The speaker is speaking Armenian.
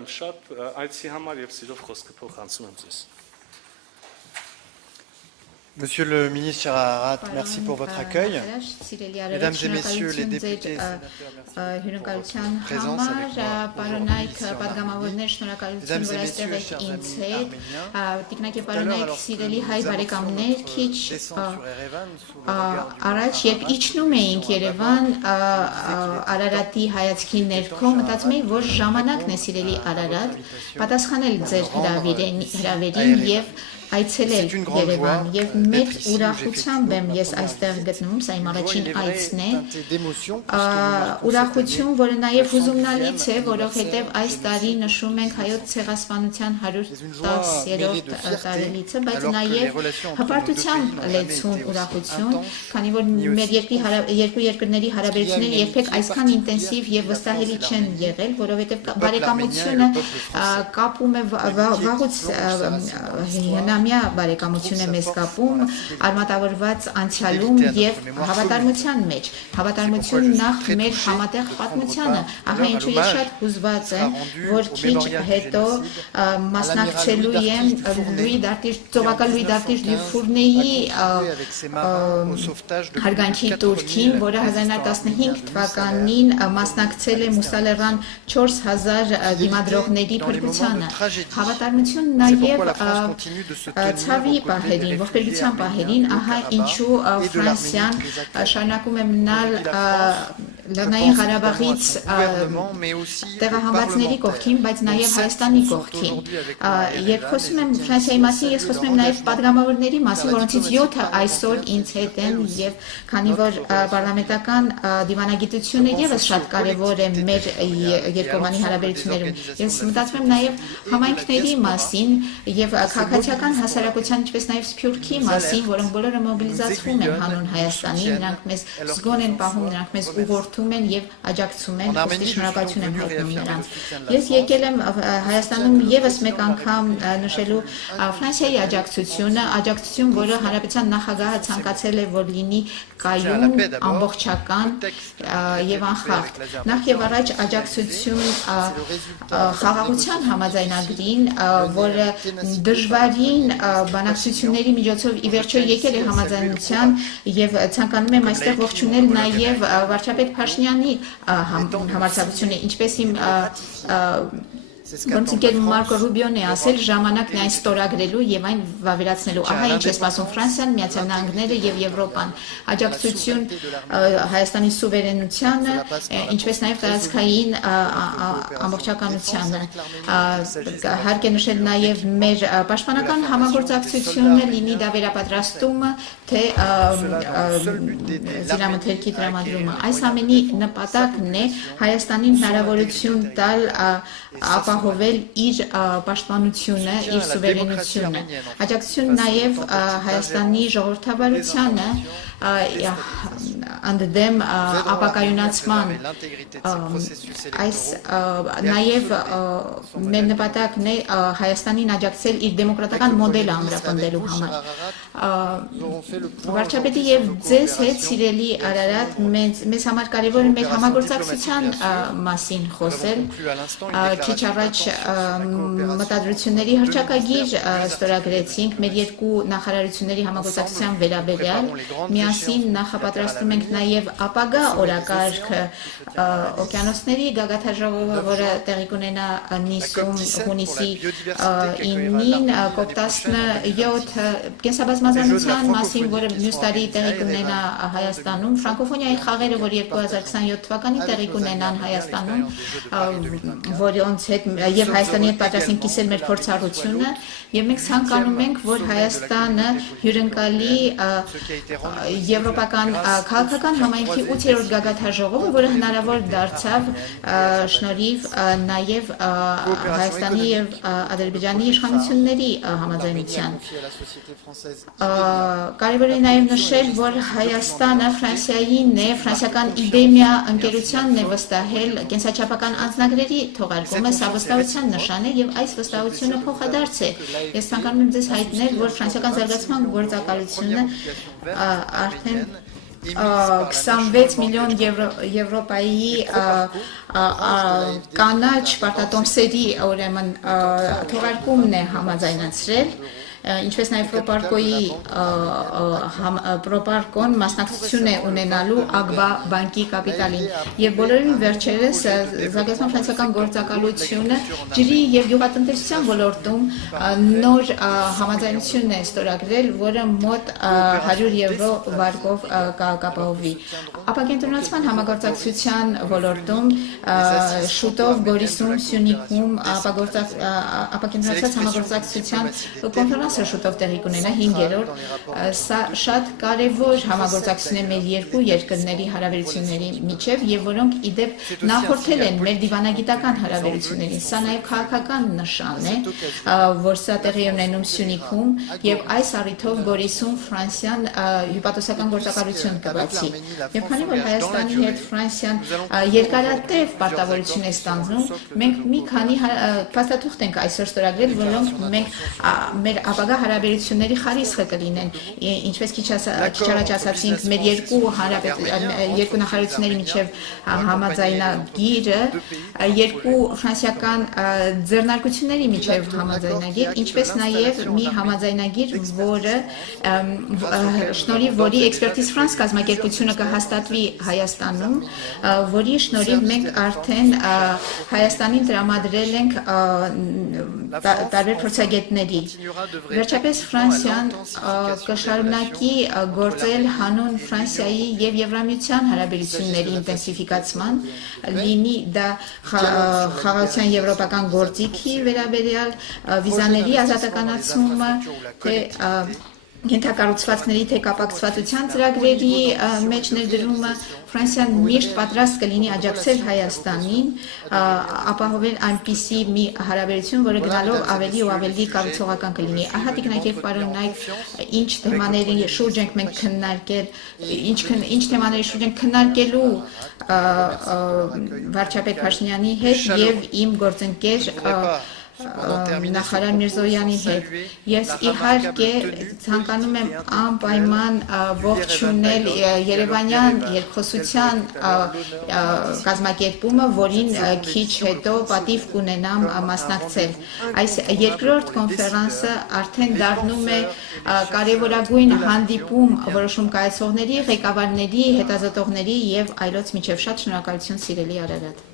եմ շատ այցի համար եւ սիրով խոսքը փոխանցում եմ ձեզ։ Monsieur le ministre Ararat, merci pour votre accueil. Mesdames et messieurs les députés et sénateurs, merci pour votre présence avec moi aujourd'hui. Mesdames et messieurs, chers amis arméniens, tout à l'heure, alors que nous annonçons notre descente sur Erevan sous le regard du Առաջ երբ իջնում էինք Երևան Արարատի հայացքի ներքո մտածում էի, որ ժամանակն է սիրելի Արարատ պատասխանել ձեր հրավերին եւ այցելել Երևան եւ մեծ ուրախությամբ եմ ես այստեղ գտնվում, սա իմ առաջին այցն է։ Ուրախություն, որը նաեւ հուզումնալից է, որովհետեւ այս տարի նշում ենք հայոց ցեղասպանության 110-րդ տարելիցը, բայց նաեւ հպարտությամբ լեցուն ուրախություն, քանի որ մեր երկու երկրների հարաբերությունները երբեք այսքան ինտենսիվ եւ վստահելի չեն եղել, որովհետեւ բարեկամությունը կապում է վաղուց Մյա բարեկամություն է մեզ կապում, արմատավորված անցյալում եւ հավատարմության մեջ։ Հավատարմություն նախ մեր համատեղ պատմությանը, ահա ինչու ես շատ հուզված եմ, որ քիչ հետո մասնակցելու եմ ծովական Լուի Դարտիժ Դյուֆուրնեի հարգանքի տուրքին, որը 1915 թվականին մասնակցել է Մուսալերան 4000 դիմադրողների փրկությանը։ Հավատարմություն նաեւ Ցավի պահերին, ողբերգության պահերին, ահա ինչու Ֆրանսիան շարունակում է մնալ Լեռնային Ղարաբաղից տեղահանվածների կողքին, բայց նաև Հայաստանի կողքին։ Երբ խոսում եմ Ֆրանսիայի մասին, ես խոսում եմ նաև պատգամավորների մասին, որոնցից 7-ը այսօր ինձ հետ են եւ քանի որ պարլամենտական դիվանագիտությունը եւս շատ կարեւոր է մեր երկկողմանի հարաբերություններում։ Ես մտածում եմ նաև համայնքների մասին եւ քաղաքացիական հասարակության, ինչպես նաև Սփյուռքի մասին, որոնք բոլորը մոբիլիզացվում են հանուն Հայաստանի, նրանք մեզ զգոն են պահում, նրանք մեզ ուղղորդում են եւ աջակցում են, ուստի շնորհակալություն եմ հայտնում նրանց։ Ես եկել եմ Հայաստանում եւս մեկ անգամ նշելու Ֆրանսիայի աջակցություն, որը Հանրապետության նախագահը ցանկացել է, որ լինի կայուն, ամբողջական եւ անխախտ։ Նախ եւ առաջ աջակցություն խաղաղության համաձայնագրին, որը դժվարին բանակցությունների միջոցով ի վերջո եկել է համաձայնության եւ ցանկանում եմ այստեղ ողջունել նաեւ վարչապետ Փաշինյանի համարձակությունը, ինչպես իմ Ոնց ինքն Մարկո Ռուբիոն է ասել, ժամանակն է այն ստորագրելու եւ այն վավերացնելու։ Ահա ինչ է սպասում Ֆրանսիան, Միացյալ Նահանգները եւ Եվրոպան։ Աջակցություն Հայաստանի սուվերենությանը, ինչպես նաեւ տարածքային ամբողջականությանը։ Հարկ է նշել նաեւ մեր պաշտպանական համագործակցությունը, լինի դա վերապատրաստումը, թե զինամթերքի տրամադրումը։ Այս ամենի նպատակն է Հայաստանին հնարավորություն տալ ապահովել իր պաշտպանությունը, իր սուվերենությունը։ Աջակցություն նաև Հայաստանի ժողովրդավարությանը ընդդեմ ապակայունացման այս նաև մեր նպատակն է Հայաստանին աջակցել իր դեմոկրատական մոդելը ամրապնդելու համար։ Վարչապետի եւ ձեզ հետ սիրելի Արարատ, մեզ համար կարևոր է մեր համագործակցության մասին խոսել։ Քիչ առաջ մտադրությունների հռչակագիր ստորագրեցինք մեր երկու նախարարությունների համագործակցության վերաբերյալ։ Միասին նախապատրաստում ենք նաև ապագա օրակարգը օկիանոսների գագաթաժողովը, որը տեղի կունենա Նիսում հունիսի 9-ին, COP17 կենսաբազմազանության մասին, որը մյուս տարի տեղի կունենա Հայաստանում, ֆրանկոֆոնիայի խաղերը, որ 2027 թվականին տեղի կունենան Հայաստանում, որոնց հետ եւ Հայաստանի հետ պատրաստ ենք կիսել մեր փորձառությունը, եւ մենք ցանկանում ենք, որ Հայաստանը հյուրընկալի եվրոպական քաղաքական համայնքի 8-րդ գագաթաժողովը, որը հնարավոր դարձավ շնորհիվ նաեւ Հայաստանի եւ Ադրբեջանի իշխանությունների համաձայնության։ Կարևոր է նաեւ նշել, որ Հայաստանը Ֆրանսիային է, ֆրանսիական Իբեմիա ընկերությանն է վստահել կենսաչափական անձնագրերի թողարկումը, սա վստահության նշան է եւ այս վստահությունը փոխադարձ է։ Ես ցանկանում եմ ձեզ հայտնել, որ ֆրանսիական զարգացման գործակալությունը արդեն 26 միլիոն Եվրոպայի կանաչ պարտատոմսերի ուրեմն թողարկումն է համաձայնացրել, ինչպես նաև Պրոպարկոն մասնակցություն է ունենալու ԱԳԲԱ բանկի կապիտալին եւ բոլորին վերջերս զարգացման ֆինանսական գործակալությունը ջրի եւ գյուղատնտեսության ոլորտում նոր համաձայնություն է ստորագրել, որը մոտ 100 եվրո վարկով կապահովվի։ Ապակենտրոնացման համագործակցության ոլորտում շուտով Գորիսում, Սյունիքում ապակենտրոնացած համագործակցության կոնֆերանսը շուտով տեղի կունենա 5-րդ, սա շատ կարևոր համագործակցություն է մեր երկու երկրների հարաբերությունների միջև եւ որոնք իդեպ նախորդել են մեր դիվանագիտական հարաբերություններին։ Սա նաեւ քաղաքական նշան է, որ սա տեղի է ունենում Սյունիքում եւ այս առիթով Գորիսում Ֆրանսիան հյուպատոսական գործակալություն կբացի։ Եվ քանի որ Հայաստանի հետ Ֆրանսիան երկարատև պարտավորություն է ստանձնում, մենք մի քանի փաստաթուղթ ենք այսօր ստորագրել, որոնք մենք մեր ապագա հարաբերությունների խարիսխը կլինեն, ինչպես քիչ առաջ ասացինք, մեր երկու նախարարությունների միջև համաձայնագիրը, երկու ֆրանսիական ձեռնարկությունների միջև համաձայնագիր, ինչպես նաև մի համաձայնագիր, որը շնորհիվ որի Expertise France կազմակերպությունը կհաստատվի Հայաստանում, որի շնորհիվ մենք արդեն Հայաստանին տրամադրել ենք տարբեր փորձագետների։ Վերջապես Ֆրանսիան կշարունակի գործել հանուն Ֆրանսիայի եւ Եվրամիության հարաբերությունների ինտենսիվիկացման, լինի դա խաղաղության եվրոպական գործիքի վերաբերյալ վիզաների ազատականացումը, թե ենթակառուցվածքների թե կապակցվածության ծրագրերի մեջ ներդրումը, Ֆրանսիան միշտ պատրաստ կլինի աջակցել Հայաստանին, ապահովել այնպիսի մի հարաբերություն, որը գնալով ավելի ու ավելի կառուցողական կլինի։ Ահա տիկնայք եւ պարոնայք, ինչ թեմաների շուրջ ենք մենք քննարկել, ինչ թեմաների շուրջ ենք քննարկելու վարչապետ Փաշինյանի հետ եւ իմ գործընկեր նախարար Միրզոյանի հետ։ Ես իհարկե ցանկանում եմ անպայման ողջունել Երևանյան երկխոսության կազմակերպումը, որին քիչ հետո պատիվ կունենամ մասնակցել։ Այս երկրորդ կոնֆերանսը արդեն դառնում է կարևորագույն հանդիպում որոշում կայացողների, ղեկավարների, հետազոտողների եւ այլոց միջև։ Շատ շնորհակալություն, սիրելի Արարատ։